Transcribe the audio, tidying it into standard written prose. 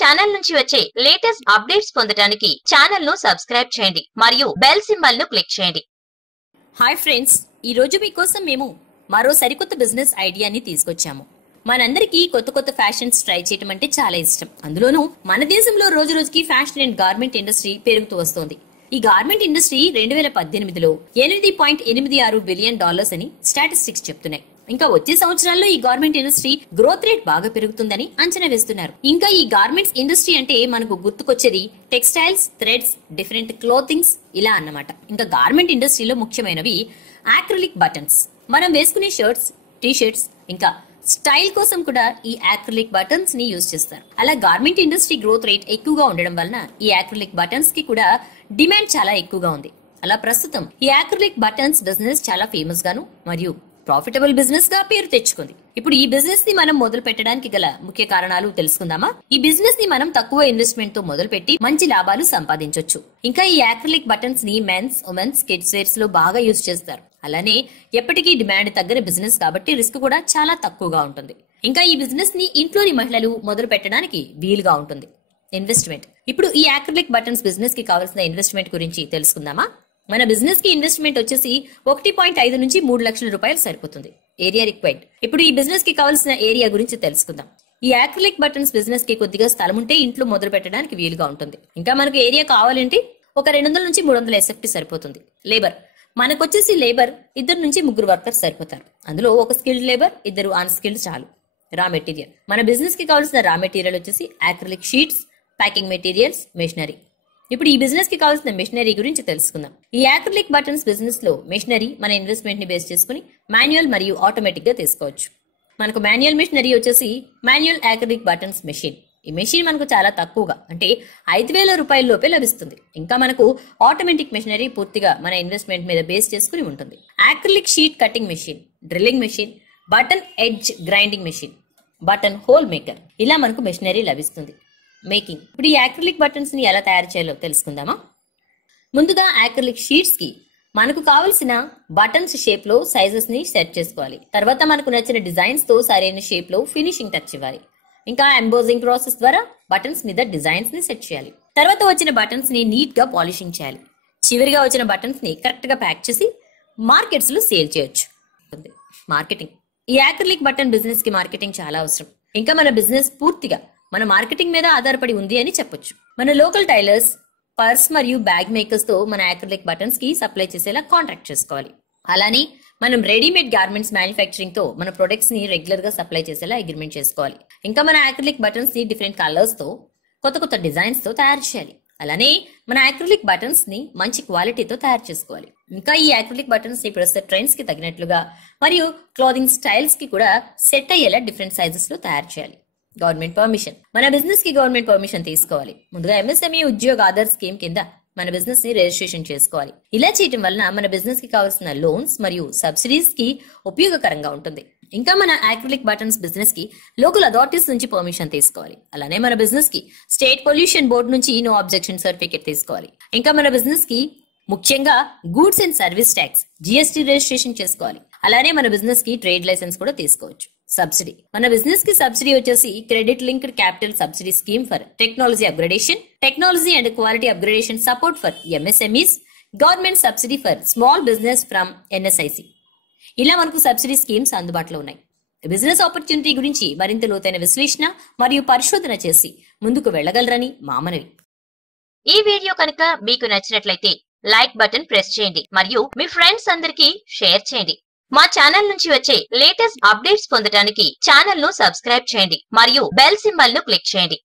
Channel నుంచి వచ్చే latest updates పొందడానికి ఛానల్ ను సబ్స్క్రైబ్ చేయండి మరియు బెల్ సింబల్ ను క్లిక్ చేయండి. హాయ్ ఫ్రెండ్స్, ఈ రోజు మీకోసం మేము మరో సరికొత్త బిజినెస్ ఐడియాని తీసుకొచ్చాము. మనందరికీ కొత్త కొత్త ఫ్యాషన్స్ ట్రై చేయడం అంటే చాలా ఇష్టం. అందులోనూ మన దేశంలో రోజు రోజుకి ఫ్యాషన్ అండ్ గార్మెంట్ ఇండస్ట్రీ పెరుగుతూ వస్తోంది. ఈ గార్మెంట్ ఇండస్ట్రీ 2018లో $8.86 బిలియన్ అని స్టాటిస్టిక్స్ చెప్తున్నాయి. ఇంకా వచ్చే సంవత్సరాల్లో ఈ గార్మెంట్ ఇండస్ట్రీ గ్రోత్ రేట్ బాగా పెరుగుతుందని అంచనా వేస్తున్నారు. ఇంకా ఈ గార్మెంట్స్ ఇండస్ట్రీ అంటే మనకు గుర్తుకొచ్చేది టెక్స్టైల్స్, థ్రెడ్స్, డిఫరెంట్ క్లోతింగ్స్ ఇలా అన్నమాట. ఇంకా గార్మెంట్ ఇండస్ట్రీలో ముఖ్యమైనవి యాక్రిలిక్ బటన్స్. మనం వేసుకునే షర్ట్స్, టీ షర్ట్స్ ఇంకా స్టైల్ కోసం కూడా ఈ యాక్రిలిక్ బటన్స్ ని యూజ్ చేస్తారు. అలా గార్మెంట్ ఇండస్ట్రీ గ్రోత్ రేట్ ఎక్కువగా ఉండడం వలన ఈ యాక్రిలిక్ బటన్స్ కి కూడా డిమాండ్ చాలా ఎక్కువగా ఉంది. అలా ప్రస్తుతం ఈ యాక్రిలిక్ బటన్స్ బిజినెస్ చాలా ఫేమస్ గాను మరియు ప్రాఫిటబుల్ బిజినెస్ గా పేరు తెచ్చుకుంది. ఇప్పుడు ఈ బిజినెస్ ని మనం మొదలు పెట్టడానికి గల ముఖ్య కారణాలు తెలుసుకుందామా? ఈ బిజినెస్ ని మనం తక్కువ ఇన్వెస్ట్మెంట్ తో మొదలు పెట్టి మంచి లాభాలు సంపాదించొచ్చు. ఇంకా ఈ యాక్రిలిక్ బటన్స్ ని మెన్స్, ఉమెన్స్, కిడ్స్ వేర్స్ లో బాగా యూజ్ చేస్తారు. అలానే ఎప్పటికీ డిమాండ్ తగ్గని బిజినెస్ కాబట్టి రిస్క్ కూడా చాలా తక్కువగా ఉంటుంది. ఇంకా ఈ బిజినెస్ ని ఇంట్లోని మహిళలు మొదలు పెట్టడానికి వీలుగా ఉంటుంది. ఇన్వెస్ట్మెంట్. ఇప్పుడు ఈ యాక్రిలిక్ బటన్స్ బిజినెస్ కి కావాల్సిన ఇన్వెస్ట్మెంట్ గురించి తెలుసుకుందామా? మన బిజినెస్ కి ఇన్వెస్ట్మెంట్ వచ్చేసి 1.5 నుంచి 3 లక్షల రూపాయలు సరిపోతుంది. Area required. ఇప్పుడు ఈ బిజినెస్ కి కావాల్సిన ఏరియా గురించి తెలుసుకుందాం. ఈ యాక్రిలిక్ బటన్స్ బిజినెస్ కి కొద్దిగా స్థలం ఉంటే ఇంట్లో మొదలు పెట్టడానికి వీలుగా ఉంటుంది. ఇంకా మనకు ఏరియా కావాలంటే ఒక 200 నుంచి 300 SFT సరిపోతుంది. లేబర్. మనకొచ్చేసి లేబర్ 2 నుంచి 3 వర్కర్స్ సరిపోతారు. అందులో ఒక స్కిల్డ్ లేబర్, 2 అన్స్కిల్డ్ చాలు. Raw material. మన బిజినెస్ కి కావాల్సిన రా మెటీరియల్ వచ్చేసి acrylic sheets, packing materials, machinery. ఇప్పుడు ఈ బిజినెస్ కి కావాల్సిన మెషినరీ గురించి తెలుసుకుందాం. ఈ యాక్రిలిక్ బటన్స్ బిజినెస్ లో మెషినరీ మన ఇన్వెస్ట్మెంట్ ని బేస్ చేసుకుని మాన్యువల్ మరియు ఆటోమేటిక్ గా తీసుకోవచ్చు. మనకు మాన్యువల్ మెషినరీ వచ్చేసి మాన్యువల్ యాక్రిలిక్ బటన్స్ మెషిన్. ఈ మెషిన్ మనకు చాలా తక్కువగా అంటే 5,000 రూపాయల లోపే లభిస్తుంది. ఇంకా మనకు ఆటోమేటిక్ మెషినరీ పూర్తిగా మన ఇన్వెస్ట్మెంట్ మీద బేస్ చేసుకుని ఉంటుంది. Acrylic sheet cutting machine, drilling machine, button edge grinding machine, button whole maker ఇలా మనకు మెషినరీ లభిస్తుంది. మేకింగ్. ఇప్పుడు ఈ యాక్రిలిక్ బటన్స్ ని ఎలా తయారు చేయాలో తెలుసుకుందామా? ముందుగా యాక్రిలిక్ షీట్స్ కి మనకు కావలసిన బటన్స్ షేప్ లో సైజెస్ ని సెట్ చేసుకోవాలి. తర్వాత మనకు నచ్చిన డిజైన్స్ తో సరైన షేప్ లో ఫినిషింగ్ టచ్ ఇవ్వాలి. ఇంకా ఎంబోజింగ్ ప్రాసెస్ ద్వారా బటన్స్ మీద డిజైన్స్ ని సెట్ చేయాలి. తర్వాత వచ్చిన బటన్స్ ని నీట్ గా పాలిషింగ్ చేయాలి. చివరిగా వచ్చిన బటన్స్ ని కరెక్ట్ గా ప్యాక్ చేసి మార్కెట్స్ లో సేల్ చేయొచ్చు. మార్కెటింగ్. ఈ యాక్రిలిక్ బటన్ బిజినెస్ కి మార్కెటింగ్ చాలా అవసరం. ఇంకా మన బిజినెస్ పూర్తిగా మన మార్కెటింగ్ మీద ఆధారపడి ఉంది అని చెప్పొచ్చు. మన లోకల్ టైలర్స్, పర్స్ మరియు బ్యాగ్ మేకర్స్ తో మన యాక్రిలిక్ బటన్స్ కి సప్లై చేసేలా కాంట్రాక్ట్ చేసుకోవాలి. అలానే మనం రెడీమేడ్ గార్మెంట్స్ మ్యానుఫ్యాక్చరింగ్ తో మన ప్రొడక్ట్స్ ని రెగ్యులర్ గా సప్లై చేసేలా అగ్రిమెంట్ చేసుకోవాలి. ఇంకా మన యాక్రిలిక్ బటన్స్ ని డిఫరెంట్ కలర్స్ తో, కొత్త కొత్త డిజైన్స్ తో తయారు చేయాలి. అలానే మన యాక్రిలిక్ బటన్స్ ని మంచి క్వాలిటీతో తయారు చేసుకోవాలి. ఇంకా ఈ యాక్రిలిక్ బటన్స్ ని ప్రస్తుత ట్రెండ్స్ కి తగినట్లుగా మరియు క్లాతింగ్ స్టైల్స్ కి కూడా సెట్ అయ్యేలా డిఫరెంట్ సైజెస్ లో తయారు చేయాలి. Government permission. మన బిజినెస్ కి గవర్నమెంట్ పర్మిషన్ తీసుకోవాలి. ముందుగా MSME ఉద్యోగ ఆధార్ స్కీమ్ కింద మన బిజినెస్ ని రిజిస్ట్రేషన్ చేసుకోవాలి. ఇలా చేయడం వలన మన బిజినెస్ కి కావాల్సిన లోన్స్ మరియు సబ్సిడీస్ కి ఉపయోగకరంగా ఉంటుంది. ఇంకా మన యాక్రిలిక్ బటన్స్ బిజినెస్ కి లోకల్ అథారిటీస్ నుంచి పర్మిషన్ తీసుకోవాలి. అలానే మన బిజినెస్ కి స్టేట్ పొల్యూషన్ బోర్డు నుంచి నో అబ్జెక్షన్ సర్టిఫికేట్ తీసుకోవాలి. ఇంకా మన బిజినెస్ కి ముఖ్యంగా goods and service tax GST registration చేసుకోవాలి. అలానే మన బిజినెస్ కి ట్రేడ్ లైసెన్స్ కూడా తీసుకోవచ్చు. సబ్సిడీ. మన బిజినెస్ కి సబ్సిడీ వచ్చేసి credit linked capital subsidy scheme for technology upgradation, technology and quality upgradation support for MSMEs, government subsidy for small business from NSIC. ఇలా మనకు సబ్సిడీ స్కీమ్స్ అందుబాటులో ఉన్నాయి. బిజినెస్ ఆపర్చునిటీ గురించి మరింత లోతైన విశ్లేషణ మరియు పరిశోధన చేసి ముందుకు వెళ్ళగలరని మా మనవి. ఈ వీడియో కనుక మీకు నచ్చినట్లయితే లైక్ బటన్ ప్రెస్ చేయండి మరియు మీ ఫ్రెండ్స్ అందరికీ షేర్ చేయండి. మా ఛానల్ నుంచి వచ్చే లేటెస్ట్ అప్డేట్స్ పొందడానికి ఛానల్ ను సబ్స్క్రైబ్ చేయండి మరియు బెల్ సింబల్ ను క్లిక్ చేయండి.